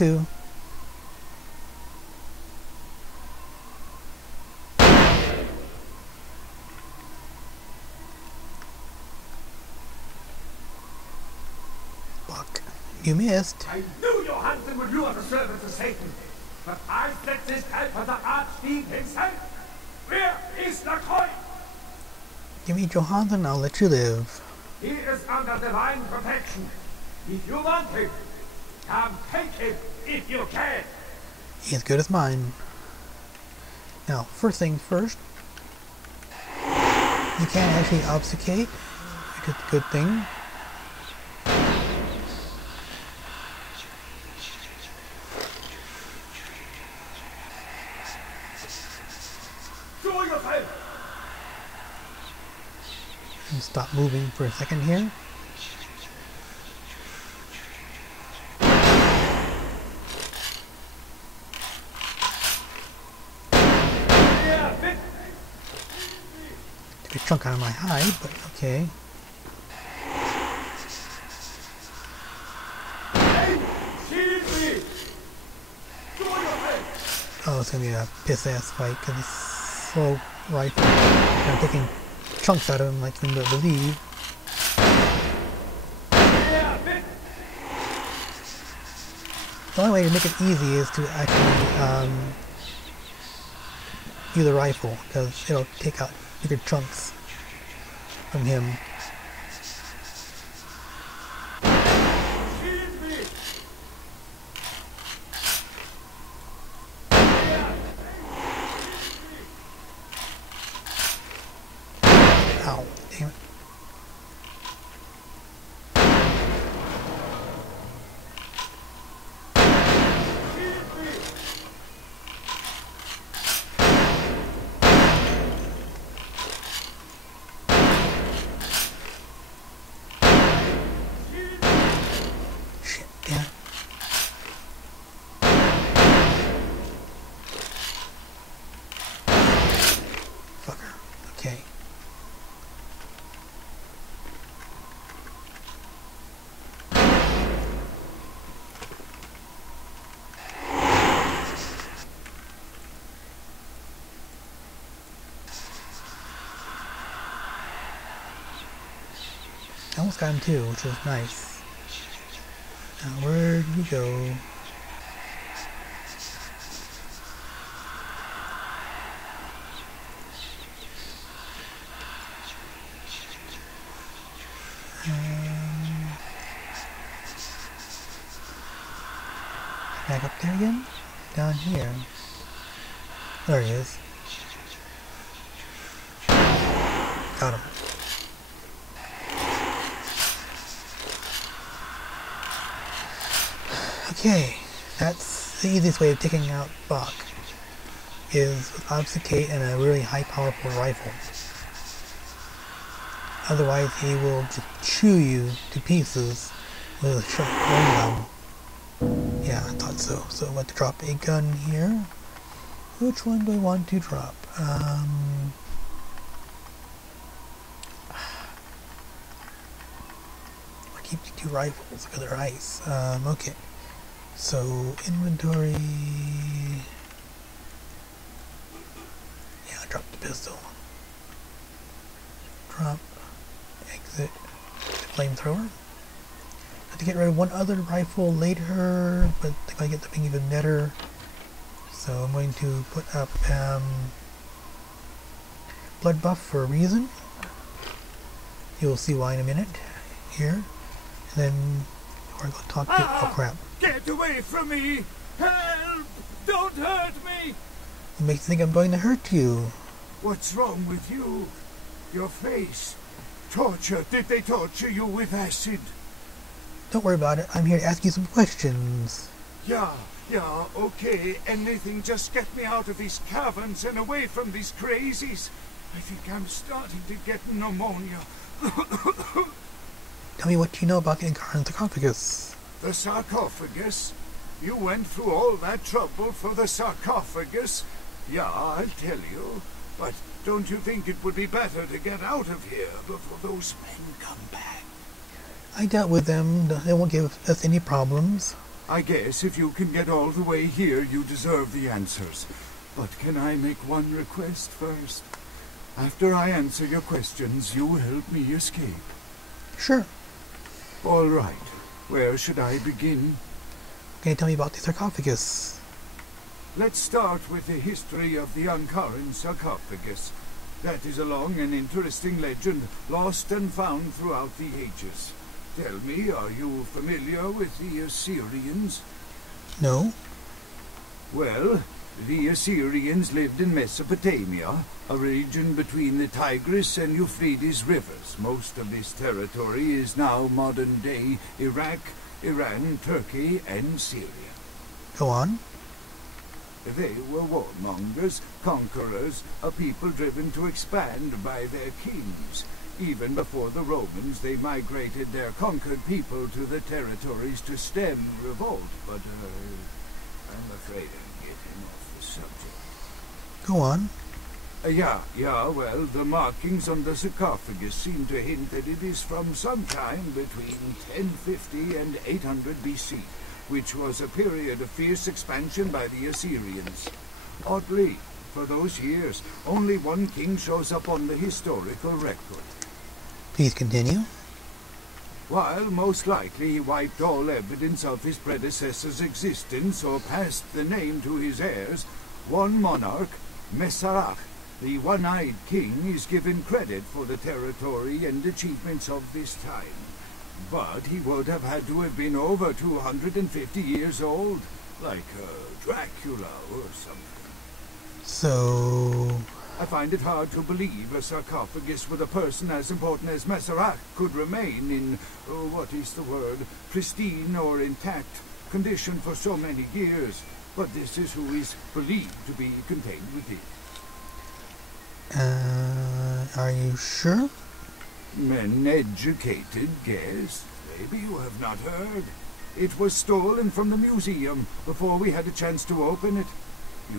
to. Buck, you missed. I knew Johanson would lure the servants of Satan, but I set this help for the Archfiend himself. Where is the coin? Give me Johanson, I'll let you live. He is under divine protection. If you want him, come take him if you can. He's as good as mine. Now, first things first, you can't actually obfuscate. Good thing. Show yourself. And stop moving for a second here. Took a chunk out of my hide, but okay. Oh, it's gonna be a piss-ass fight because it's so rifle. I'm taking chunks out of him like you can believe. The only way to make it easy is to actually use a rifle, because it'll take out bigger chunks from him. Ow, damn it. Okay. I almost got him too, which was nice. Now where did we go? Back up there again? Down here. There he is. Got him. Okay, that's the easiest way of taking out Buck, is with obfuscate and a really high powerful rifle. Otherwise he will just chew you to pieces with a short gun. Yeah, I thought so. So I want to drop a gun here. Which one do I want to drop? I keep the two rifles because they're ice. Okay. So inventory. Yeah, I'll drop the pistol. Drop. Exit. Flamethrower. To get rid of one other rifle later, but I gotta get something even better. So I'm going to put up blood buff for a reason. You'll see why in a minute. Here, and then we're going to talk to. Oh crap! Get away from me! Help! Don't hurt me! It makes me think I'm going to hurt you. What's wrong with you? Your face. Torture. Did they torture you with acid? Don't worry about it. I'm here to ask you some questions. Yeah, okay. Anything, just get me out of these caverns and away from these crazies. I think I'm starting to get pneumonia. Tell me what you know about the Ankaran Sarcophagus. The sarcophagus? You went through all that trouble for the sarcophagus? Yeah, I'll tell you. But don't you think it would be better to get out of here before those men come back? I dealt with them. They won't give us any problems. I guess if you can get all the way here, you deserve the answers. But can I make one request first? After I answer your questions, you help me escape. Sure. All right. Where should I begin? Can you tell me about the sarcophagus? Let's start with the history of the Ankaran Sarcophagus. That is a long and interesting legend, lost and found throughout the ages. Tell me, are you familiar with the Assyrians? No. Well, the Assyrians lived in Mesopotamia, a region between the Tigris and Euphrates rivers. Most of this territory is now modern-day Iraq, Iran, Turkey, and Syria. Go on. They were warmongers, conquerors, a people driven to expand by their kings. Even before the Romans, they migrated their conquered people to the territories to stem revolt. But I'm afraid I'm getting off the subject. Go on. Well, the markings on the sarcophagus seem to hint that it is from sometime between 1050 and 800 BC, which was a period of fierce expansion by the Assyrians. Oddly, for those years, only one king shows up on the historical record. Please continue. While most likely he wiped all evidence of his predecessor's existence or passed the name to his heirs, one monarch, Masquerade, the one-eyed king, is given credit for the territory and achievements of this time. But he would have had to have been over 250 years old, like Dracula or something. So... I find it hard to believe a sarcophagus with a person as important as Masquerade could remain in, pristine or intact condition for so many years. But this is who is believed to be contained within. Are you sure? An educated guess. Maybe you have not heard. It was stolen from the museum before we had a chance to open it.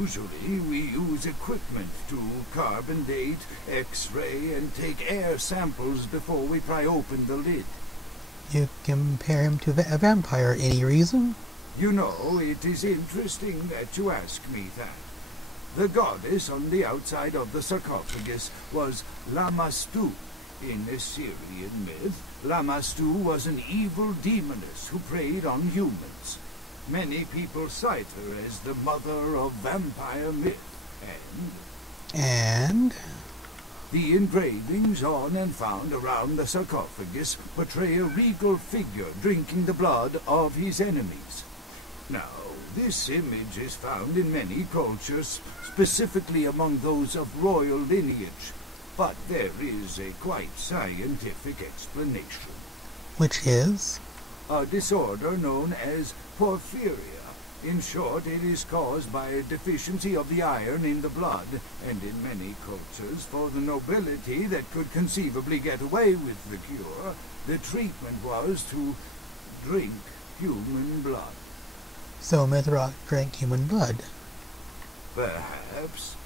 Usually we use equipment to carbon date, X-ray, and take air samples before we pry open the lid. You compare him to a vampire. Any reason? You know, it is interesting that you ask me that. The goddess on the outside of the sarcophagus was Lamashtu. In Assyrian myth, Lamashtu was an evil demoness who preyed on humans. Many people cite her as the mother of vampire myth, And? The engravings on and found around the sarcophagus portray a regal figure drinking the blood of his enemies. Now, this image is found in many cultures, specifically among those of royal lineage, but there is a quite scientific explanation. Which is? A disorder known as porphyria. In short, it is caused by a deficiency of the iron in the blood, and in many cultures, for the nobility that could conceivably get away with the cure, the treatment was to drink human blood. So Mithra drank human blood. Perhaps.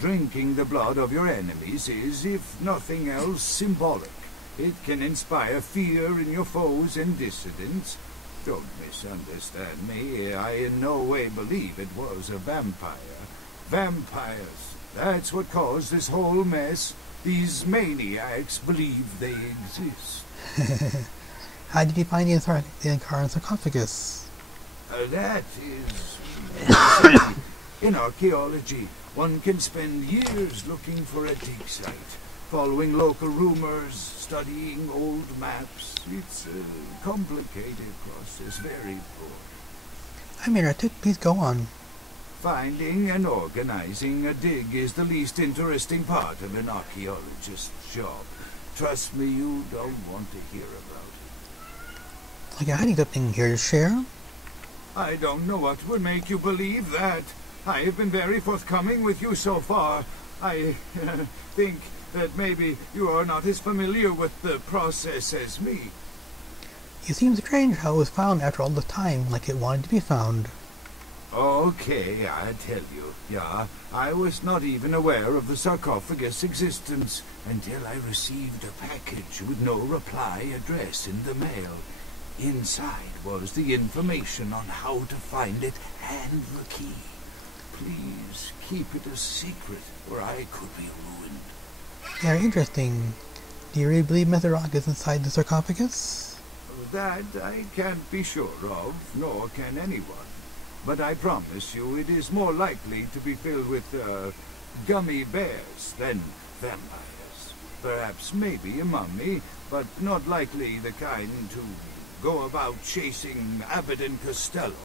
Drinking the blood of your enemies is, if nothing else, symbolic. It can inspire fear in your foes and dissidents. Don't misunderstand me. I in no way believe it was a vampire. Vampires. That's what caused this whole mess. These maniacs believe they exist. How did you find the Ankaran Sarcophagus? That is... In archaeology, one can spend years looking for a dig site, following local rumors, studying old maps. It's a complicated process, very boring. I'm interested. Please go on. Finding and organizing a dig is the least interesting part of an archaeologist's job. Trust me, you don't want to hear about it. Like a hiding something here to share? I don't know what would make you believe that. I have been very forthcoming with you so far. I think that maybe you are not as familiar with the process as me. It seems strange how it was found after all the time, like it wanted to be found. Okay, I tell you. Yeah, I was not even aware of the sarcophagus' existence until I received a package with no reply address in the mail. Inside was the information on how to find it and the key. Please keep it a secret, or I could be ruined. Very interesting. Do you really believe Masquerade is inside the sarcophagus? That I can't be sure of, nor can anyone. But I promise you it is more likely to be filled with, gummy bears than vampires. Perhaps maybe a mummy, but not likely the kind to go about chasing Abbott and Costello.